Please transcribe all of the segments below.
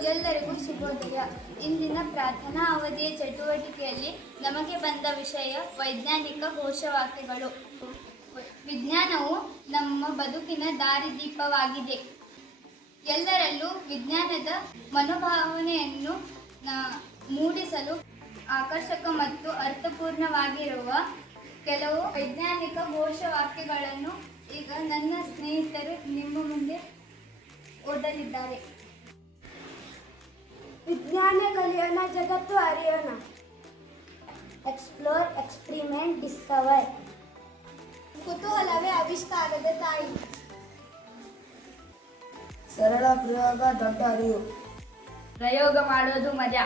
ಎಲ್ಲರಿಗೂ ಶುಭೋದಯ. ಇಂದಿನ ಪ್ರಾರ್ಥನಾ ಅವಧಿಯ ಚಟುವಟಿಕೆಯಲ್ಲಿ ನಮಗೆ ಬಂದ ವಿಷಯ ವೈಜ್ಞಾನಿಕ ಘೋಷವಾಕ್ಯಗಳು. ವಿಜ್ಞಾನವು ನಮ್ಮ ಬದುಕಿನ ದಾರಿದೀಪವಾಗಿದೆ. ಎಲ್ಲರಲ್ಲೂ ವಿಜ್ಞಾನದ ಮನೋಭಾವನೆಯನ್ನು ಮೂಡಿಸಲು ಆಕರ್ಷಕ ಮತ್ತು ಅರ್ಥಪೂರ್ಣವಾಗಿರುವ ಕೆಲವು ವೈಜ್ಞಾನಿಕ ಘೋಷವಾಕ್ಯಗಳನ್ನು ಈಗ ನನ್ನ ಸ್ನೇಹಿತರು ನಿಮ್ಮ ಮುಂದೆ ಓದಲಿದ್ದಾರೆ. ವಿಜ್ಞಾನ ಕಲಿಯೋಣ, ಜಗತ್ತು ಅರಿಯೋಣ. Explore, experiment, discover. ಕುತೂಹಲವೇ ಆವಿಷ್ಕಾರದ ತಾಯಿ. ಸರಳ ಪ್ರಯೋಗ, ದೊಡ್ಡ ಅರಿವು. ಪ್ರಯೋಗ ಮಾಡೋದು ಮಜಾ.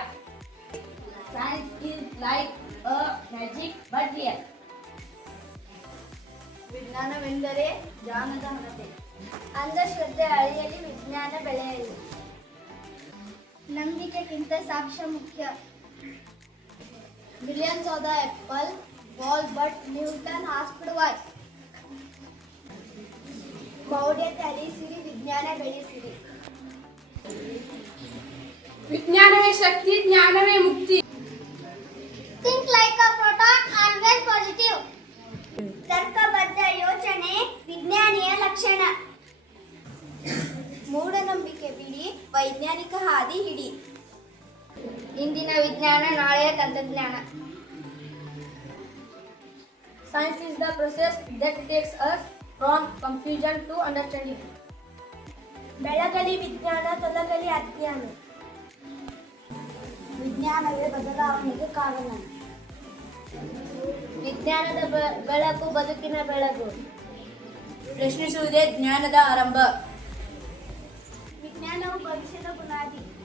Science is like a magic but real. ವಿಜ್ಞಾನವೆಂದರೆ ಜ್ಞಾನದ ಹಣತೆ. ಅಂಧಶ್ರದ್ಧೆ ಅಳಿಯಲಿ, ವಿಜ್ಞಾನ ಬೆಳೆಯಲಿ. ನಂಬಿಕೆಗಿಂತ ಸಾಕ್ಷ್ಯ ಮುಖ್ಯ. Millions of the apple fall, but Newton asked why. ಮೌಢ್ಯತೆ ಅಳಿಸಿರಿ, ವಿಜ್ಞಾನ ಬೆಳೆಸಿರಿ. ವಿಜ್ಞಾನವೇ ಶಕ್ತಿ, ಜ್ಞಾನವೇ ಮುಕ್ತಿ. Think like a proton, always positive. ತರ್ಕಬದ್ಧ ಯೋಚನೆ ವಿಜ್ಞಾನಿಯ ಲಕ್ಷಣ. ಮೂಢನಂಬಿಕೆ ಬಿಡಿ, ವೈಜ್ಞಾನಿಕ ಹಾದಿ ಹಿಡಿ. ಇಂದಿನ ವಿಜ್ಞಾನ, ನಾಳೆಯ ತಂತ್ರಜ್ಞಾನ. Science is the process that takes us from confusion to understanding. ಬೆಳಗಲಿ ವಿಜ್ಞಾನ, ತೊಲಗಲಿ ಅಜ್ಞಾನ. ವಿಜ್ಞಾನವೇ ಬದಲಾವಣೆಗೆ ಕಾರಣ. ವಿಜ್ಞಾನದ ಬೆಳಕು ಬದುಕಿನ ಬೆಳಕು. ಪ್ರಶ್ನಿಸುವುದೇ ಜ್ಞಾನದ ಆರಂಭ. ವಿಜ್ಞಾನವು ಭವಿಷ್ಯದ ಬುನಾದಿ.